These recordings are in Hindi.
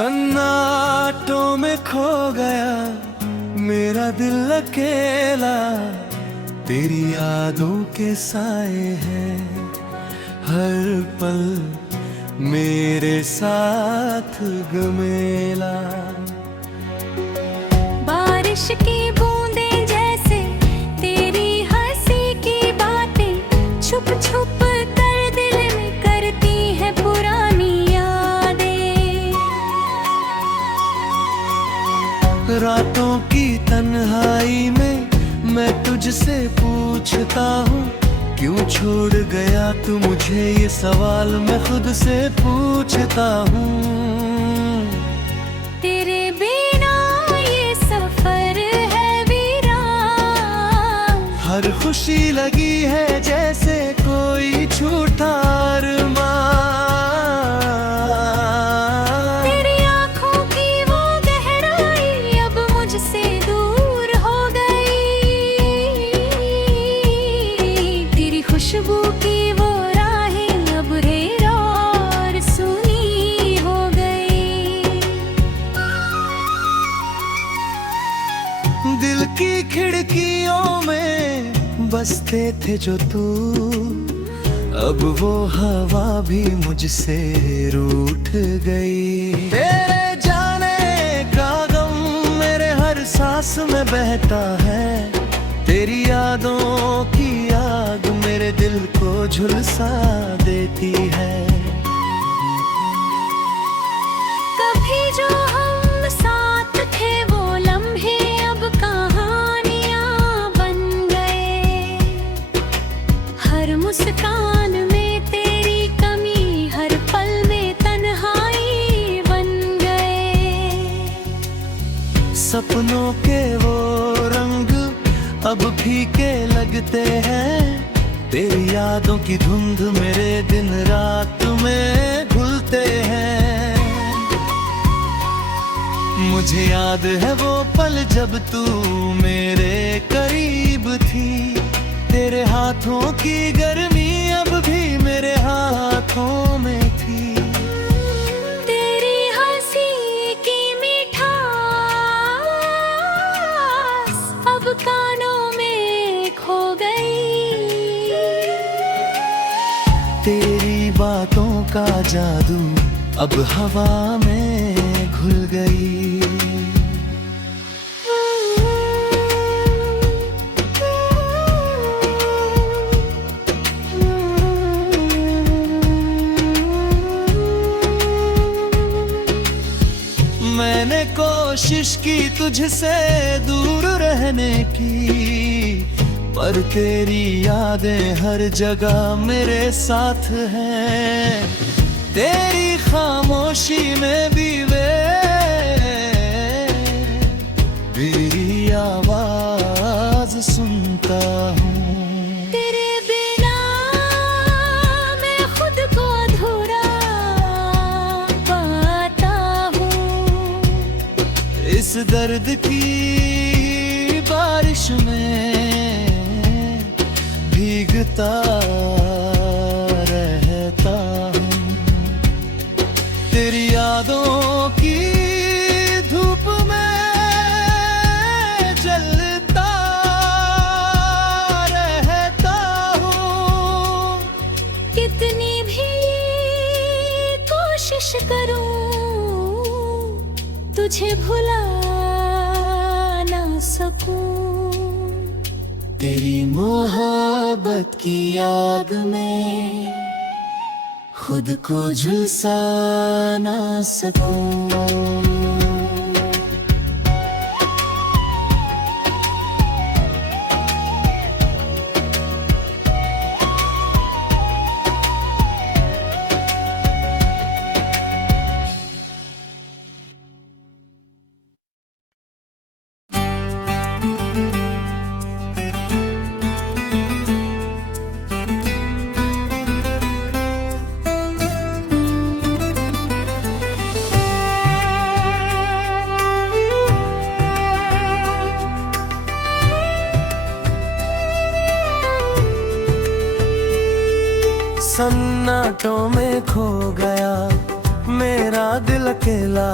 सन्नाटों में खो गया मेरा दिल अकेला, तेरी यादों के साए हैं हर पल मेरे साथ गमेला। बारिश की बूंदें जैसे तेरी हंसी की बातें छुप छुप कर दिल में करती हैं पुरानी यादें। रातों की तन्हाई में मैं तुझसे पूछता हूँ, क्यों छोड़ गया तू मुझे, ये सवाल मैं खुद से पूछता हूँ। तेरे बिना ये सफर है वीरान, हर खुशी लगी है जैसे कोई झूठा अरमान। तेरी आँखों की वो गहराई अब मुझसे दूर हो गई, तेरी खुशबू की वो राहें अब रेर और सुनी हो गई। दिल की खिड़कियों में बसते थे जो तू, अब वो हवा भी मुझसे रूठ गई। तेरे जाने का गम मेरे हर सांस में बहता है, तेरी यादों की आग मेरे दिल को झुलसा देती है। कभी जो हम साथ थे वो लम्हे अब कहानियां बन गए, हर मुस्कान में तेरी कमी, हर पल में तन्हाई बन गए। सपनों के वो रंग अब फीके लगते हैं, तेरी यादों की धुंध मेरे दिन रात में घुलते हैं। मुझे याद है वो पल जब तू मेरे करीब थी, तेरे हाथों की गर्मी अब भी मेरे हाथों में थी। तेरी हंसी की मिठास अब कानों में खो गई, तेरी बातों का जादू अब हवा में घुल गई। मैंने कोशिश की तुझसे दूर रहने की, पर तेरी यादें हर जगह मेरे साथ हैं। तेरी खामोशी में भी तेरी आवाज सुनता हूँ। तेरे बिना मैं खुद को अधूरा पाता हूँ, इस दर्द की बारिश में भीगता रहता हूँ। तेरी यादों की धूप में जलता रहता हूँ। कितनी भी कोशिश करूं तुझे भुला ना सकूं, तेरी मोहब्बत की आग में खुद को झुलसा ना सकूं। सन्नाटों में खो गया मेरा दिल अकेला,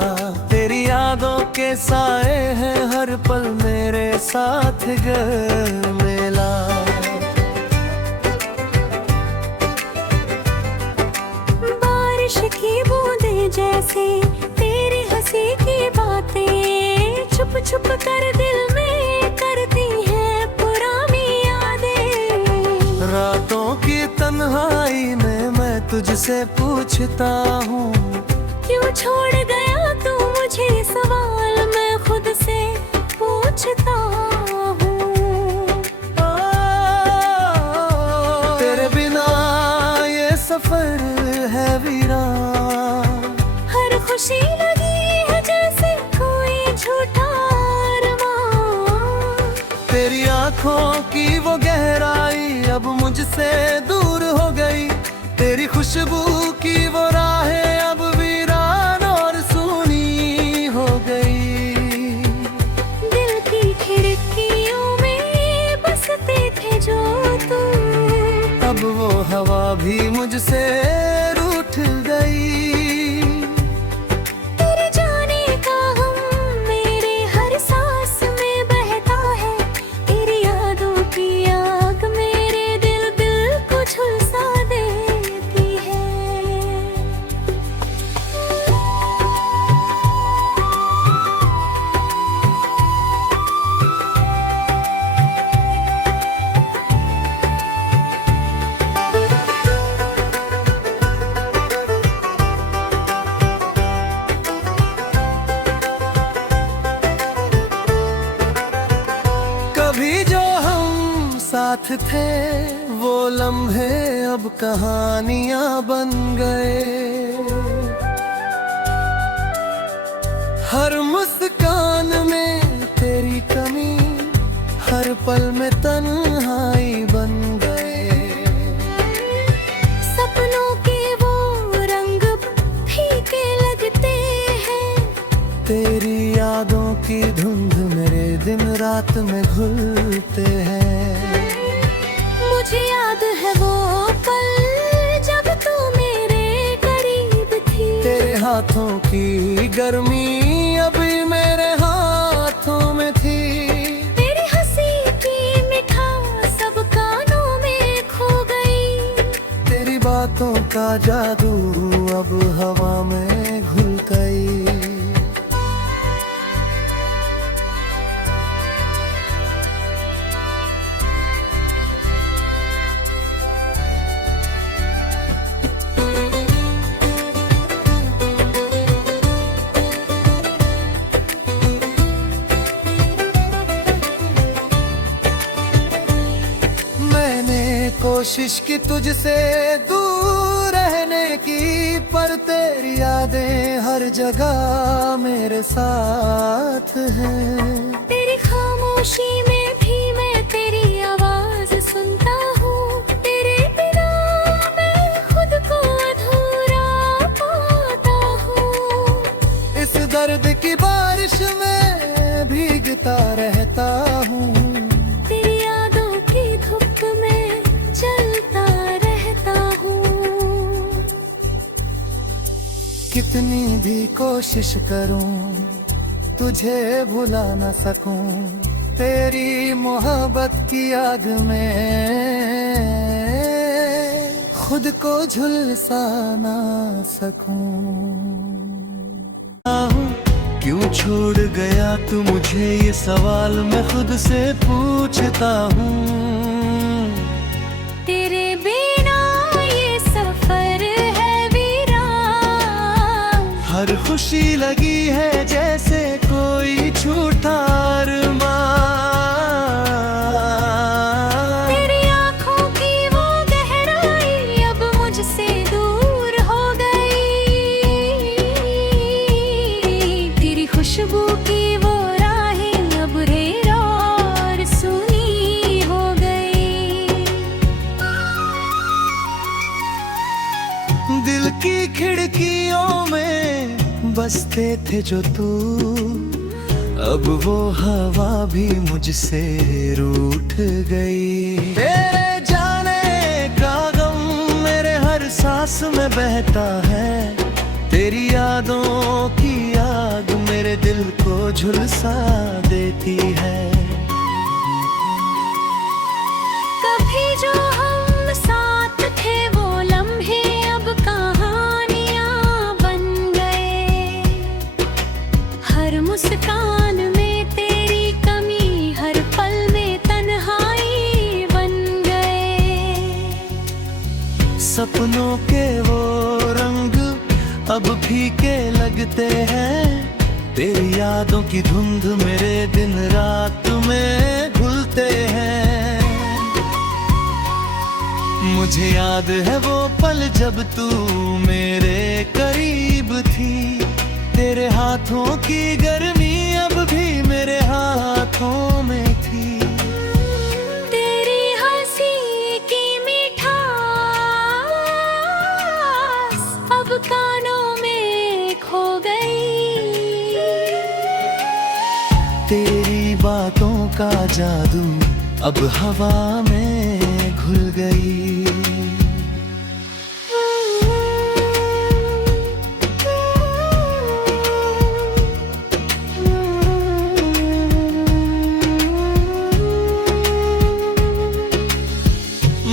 तेरी यादों के साए हैं हर पल मेरे साथ घर मेला। बारिश की बूंदें जैसे तेरी हंसी की बातें छुप छुप कर दिल में करती हैं पुरानी यादें। रातों की तन्हाई में मैं तुझसे पूछता हूँ, क्यों छोड़ गया तू मुझे, सवाल मैं खुद से पूछता हूँ। तेरे बिना ये सफर है वीरान, हर खुशी लगी है जैसे कोई झूठा अरमान। तेरी आंखों की वो गहराई अब मुझसे दूर हो गई, तेरी खुशबू की वो राहें अब वीरान और सूनी हो गई। दिल की खिड़कियों में बसते थे जो तुम, अब वो हवा भी मुझसे रूठ गई। तेरे जाने का गम मेरे हर सांस में बहता है, तेरी यादों की आग मेरे दिल को झुलसा देती है। कभी जो हम साथ थे वो लम्हे अब कहानियां बन गए। हर मुस्कान में तेरी कमी, हर पल में तन्हाई बन गए। सपनों के वो रंग फीके लगते हैं, तेरी यादों की धुंध मेरे दिन रात में घुलते हैं। मुझे याद है वो पल जब तू मेरे करीब थी, तेरे हाथों की गर्मी अभी मेरे हाथों में थी। तेरी हंसी की मिठास सब कानों में खो गई, तेरी बातों का जादू अब हवा में घुल गई। कोशिश की तुझसे दूर रहने की, पर तेरी यादें हर जगह मेरे साथ हैं। तेरी खामोशी में भी मैं तेरी आवाज सुनता हूँ, तेरे बिना मैं खुद को अधूरा पाता हूँ। इस दर्द की बारिश में भीगता रहता हूँ, तेरी यादों की धूप में चलता रहता हूँ। कितनी भी कोशिश करूं तुझे भुला न सकूं, तेरी मोहब्बत की आग में खुद को झुलसा ना सकूं। क्यों छोड़ गया तू मुझे, ये सवाल मैं खुद से पूछता हूँ। तेरे बिना ये सफर है वीरान, हर खुशी लगी है जैसे कोई झूठा अरमान। तेरी आंखों की वो गहराई अब मुझसे दूर हो गई, तेरी खुशबू की वो राहें अब रेर और सूनी हो गई। दिल की खिड़कियों में बसते थे जो तू, अब वो हवा भी मुझसे रूठ गई। तेरे जाने का गम मेरे हर सांस में बहता है, तेरी यादों की आग मेरे दिल को झुलसा देती है। कभी जो हम साथ थे वो लम्हे अब कहानियां बन गए। हर मुस्कान में तेरी कमी, हर पल में तन्हाई बन गए। सपनों के वो रंग अब फीके लगते हैं। तेरी यादों की धुंध मेरे दिन रात में घुलते हैं। मुझे याद है वो पल जब तू मेरे करीब थी। तेरे हाथों की गर्मी अब भी मेरे हाथों में थी। तेरी हंसी की मिठास अब कानों में खो गई। तेरी बातों का जादू अब हवा में घुल गई।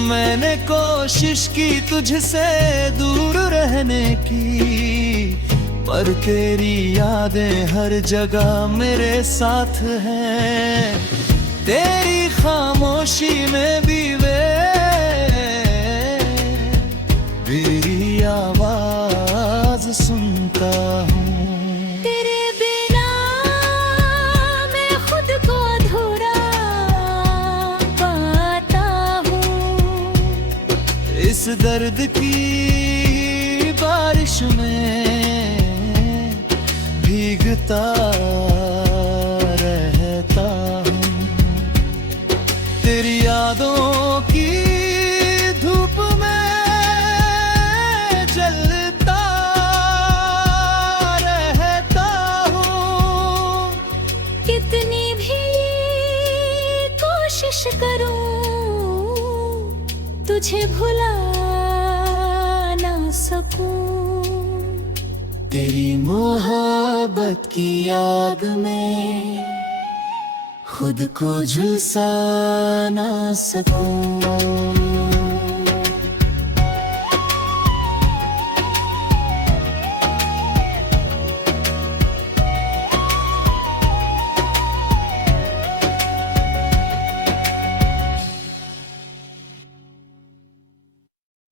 मैंने कोशिश की तुझसे दूर रहने की, पर तेरी यादें हर जगह मेरे साथ हैं। तेरी खामोशी में भी मेरी आवाज सुनता हूँ। तेरे बिना मैं खुद को अधूरा पाता हूँ। इस दर्द की बारिश में भीगता रहता हूँ। तेरी यादों की धूप में जलता रहता हूँ। कितनी भी कोशिश करूं तुझे भुला ना सकूं। तेरी मोहब्बत की आग में खुद को झुलसा ना सकूं।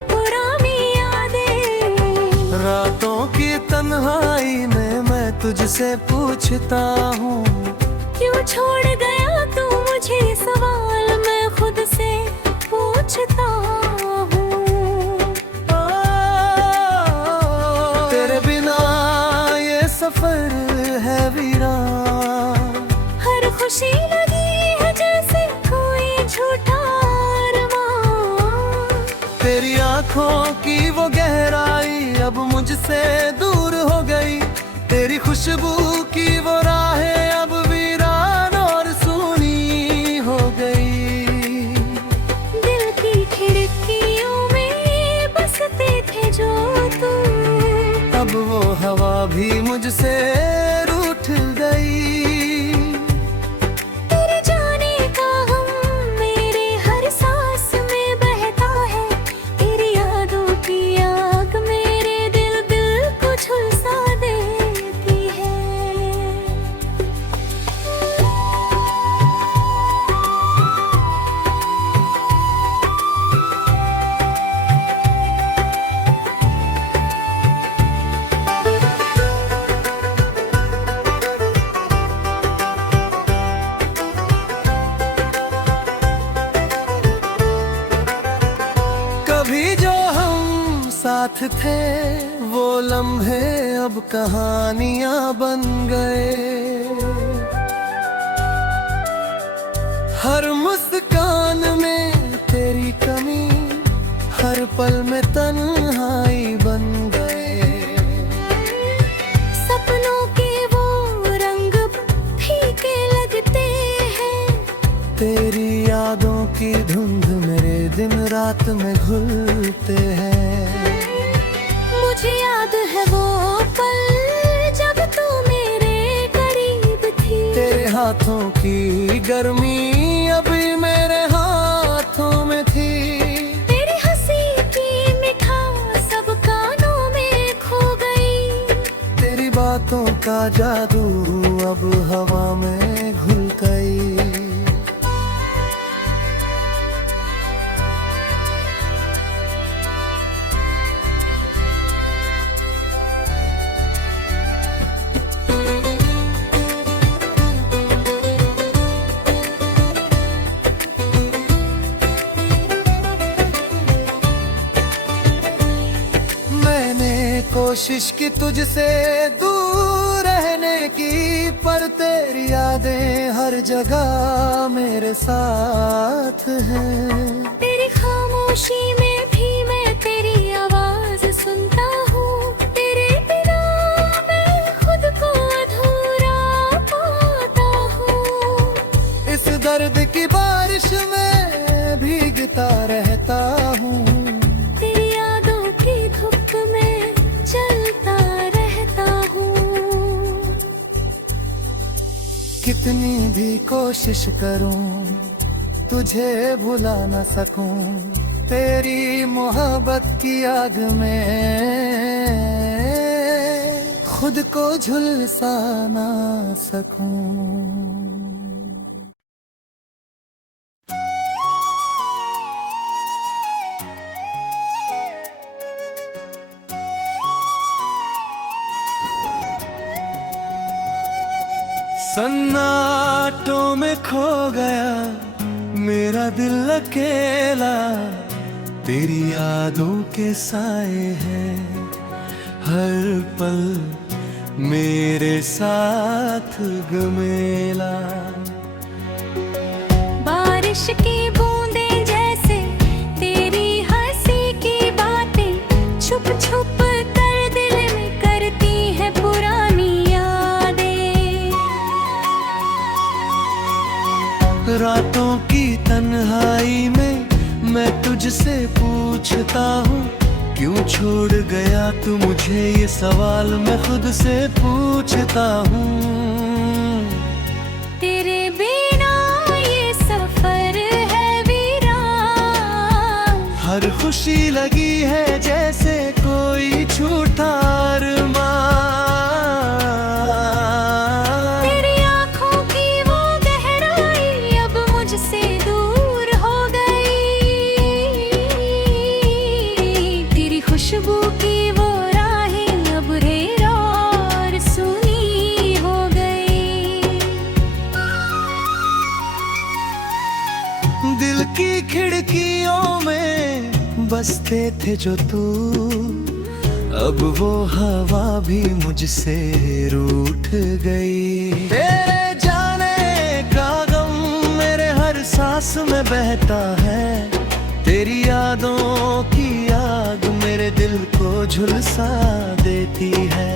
पुरानी यादें रातों की तन्हाई में मैं तुझसे पूछता हूँ, क्यों छोड़ गया तू मुझे? सवाल मैं खुद से पूछता हूँ। तेरे बिना ये सफर है वीरान। हर खुशी लगी है जैसे कोई झूठा अरमान। तेरी आंखों की वो गहराई अब मुझसे दूर हो गई। तेरी खुशबू की वो राहें अब वीरान और सूनी हो गई। दिल की खिड़कियों में बसते थे जो तुम, अब वो हवा भी मुझसे रूठ गई। तेरे जाने का हम मेरे हर सांस में बहता है। तेरी यादों की आग मेरे दिल को झुलसा देती है। कभी जो हम साथ थे वो लम्हे अब कहानियां बन गए। हर मुस्कान में तेरी कमी, हर पल में तन्हाई बन गए। सपनों के वो रंग फीके लगते हैं। तेरी यादों की धुंध मेरे दिन रात में घुलते हैं। मुझे याद है वो पल जब तू मेरे करीब थी। तेरे हाथों की गर्मी अभी मेरे हाथों में थी। तेरी हंसी की मिठास सब कानों में खो गई। तेरी बातों का जादू अब हवा में घुल गई। कोशिश की तुझसे दूर रहने की, पर तेरी यादें हर जगह मेरे साथ हैं। तेरी खामोशी में भी मैं तेरी आवाज सुनता हूँ। तेरे बिना मैं खुद को अधूरा पाता हूँ। इस दर्द की बारिश में भीगता रहता हूँ। तेरी यादों की धूप में चलता रहता हूँ। कितनी भी कोशिश करूं तुझे भुला न सकूं। तेरी मोहब्बत की आग में खुद को झुलसा न सकूं। सन्नाटों में खो गया मेरा दिल अकेला। तेरी यादों के साए हैं हर पल मेरे साथ गमेला। बारिश की बूंदें जैसे तेरी हंसी की बातें छुप छुप कर दिल में करती है पुरानी यादें। रातों की तन्हाई में मैं तुझसे पूछता हूँ, क्यों छोड़ गया तू मुझे, ये सवाल मैं खुद से पूछता हूँ। तेरे बिना ये सफर है वीरान। हर खुशी लगी है जैसे कोई झूठा अरमान। तेरी आँखों की वो गहराई अब मुझसे दूर हो गई। तेरी खुशबू की वो राहें अब रेर और सूनी हो गई। दिल की खिड़कियों में बसते थे जो तू, अब वो हवा भी मुझसे रूठ गई। तेरे जाने का गम मेरे हर सांस में बहता है। तेरी यादों की आग मेरे दिल को झुलसा देती है।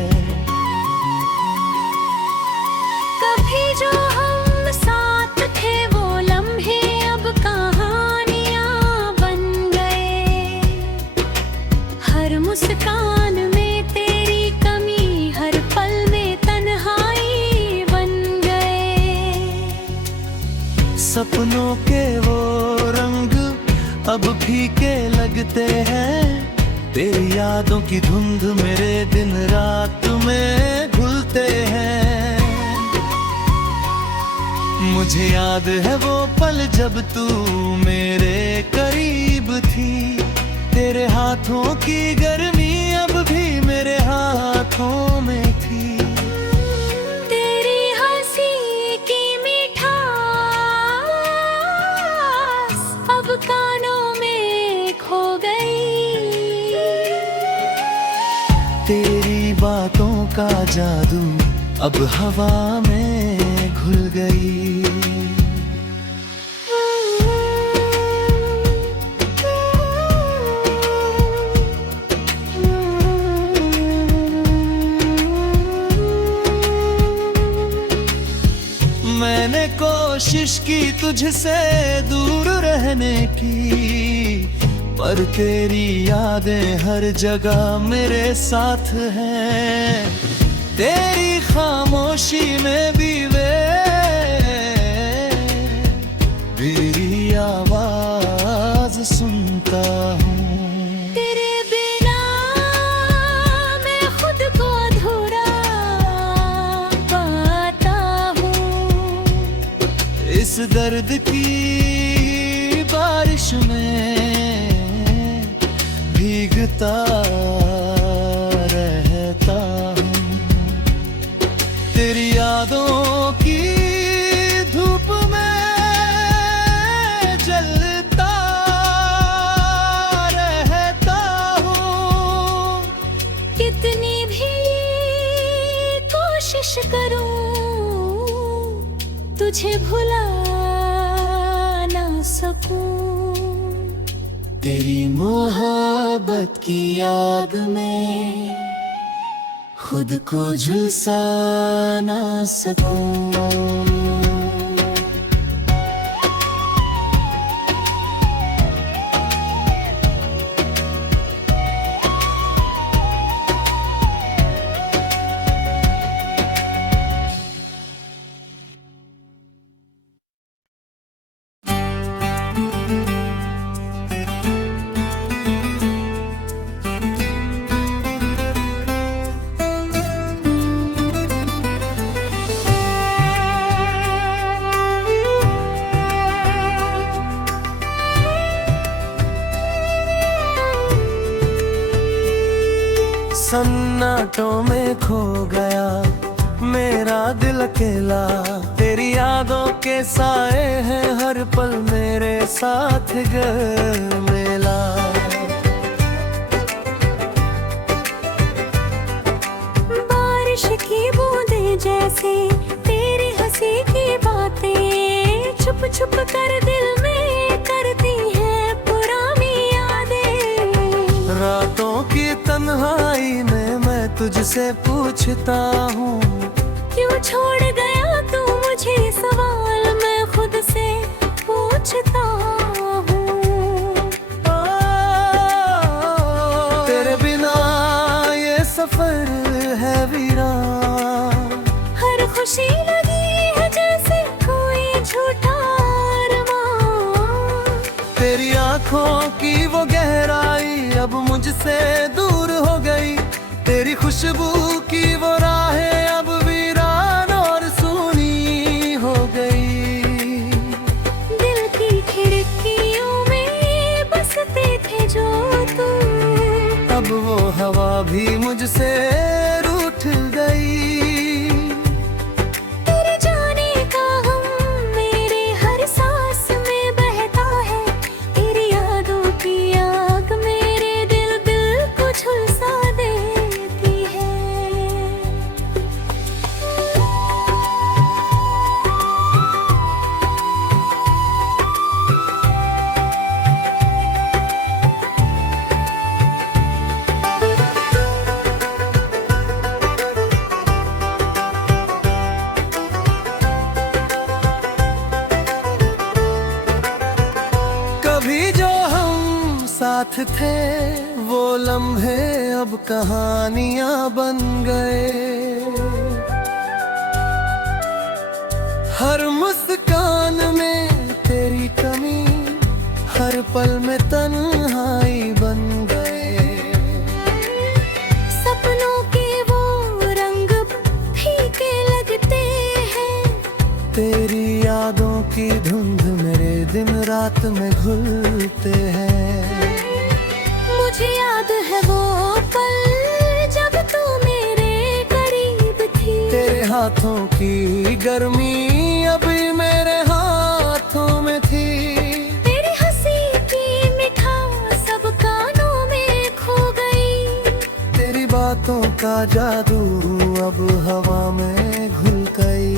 कभी जो हम साथ थे वो लम्हे अब कहानियां बन गए। हर मुस्कान में तेरी कमी, हर पल में तन्हाई बन गए। सपनों के वो रंग अब फीके लगते हैं। तेरी यादों की धुंध मेरे दिन रात में घुलते हैं। मुझे याद है वो पल जब तू मेरे करीब थी। तेरे हाथों की गर्मी अब भी मेरे हाथों में थी। तेरी हंसी की मिठास अब कानों में खो गई। तेरी बातों का जादू अब हवा में घुल गई। मैंने कोशिश की तुझसे दूर रहने की, पर तेरी यादें हर जगह मेरे साथ हैं। तेरी खामोशी में भी मेरी आवाज सुनता हूँ। तेरे बिना मैं खुद को अधूरा पाता हूँ। इस दर्द की बारिश में भीगता रहता हूँ। तेरी यादों की धूप में जलता रहता हूँ। कितनी भी कोशिश करूं तुझे भुला ना सकूं। तेरी मोहब्बत की याद में खुद को झुलसा ना सकूं। सन्नाटों में खो गया मेरा दिल अकेला। तेरी यादों के साए हैं हर पल मेरे साथ घर मेला। बारिश की बूंदें जैसे तेरी हंसी की बातें छुप छुप कर दिल में करती हैं पुरानी यादें। रातों की तन्हाई में मैं तुझसे पूछता हूँ, क्यों छोड़ गया तू मुझे? सवाल मैं खुद से पूछता हूँ। तेरे बिना ये सफर है वीरान। हर खुशी लगी है जैसे कोई झूठा अरमान। तेरी आंखों की वो गहराई अब मुझसे दूर हो गई। तेरी खुशबू की वो राहें अब वीरान और सूनी हो गई। दिल की खिड़कियों में बसते थे जो तुम, अब वो हवा भी मुझसे रूठ गई। तेरे जाने का गम मेरे हर सांस में बहता है। तेरी यादों की आग मेरे दिल को झुलसा देती है। कभी जो हम साथ थे वो लम्हे अब कहानियां बन गए। हर मुस्कान में तेरी कमी, हर पल में तन्हाई बन गए। सपनों के वो रंग फीके लगते हैं। तेरी यादों की धुंध मेरे दिन रात में घुलते हैं। मुझे याद है वो पल जब तू मेरे करीब थी। तेरे हाथों की गर्मी अभी मेरे हाथों में थी। तेरी हंसी की मिठास सब कानों में खो गई। तेरी बातों का जादू अब हवा में घुल गई।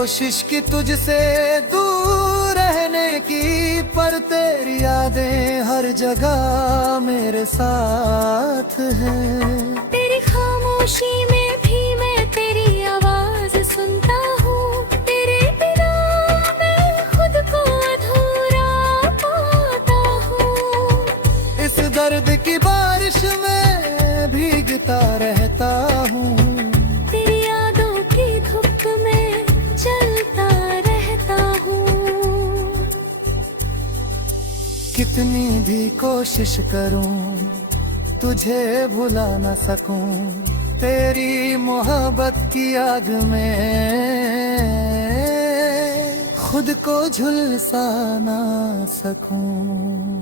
कोशिश की तुझसे दूर रहने की, पर तेरी यादें हर जगह मेरे साथ हैं। तेरी खामोशी में भी मैं तेरी आवाज सुनता हूँ। तेरे बिना मैं खुद को अधूरा पाता हूँ। इस दर्द की बारिश में भीगता रहता हूँ। तेरी यादों की धूप में चलता रहता हूँ। कितनी भी कोशिश करूं तुझे भुला न सकूं, तेरी मोहब्बत की आग में खुद को झुलसा ना सकूं।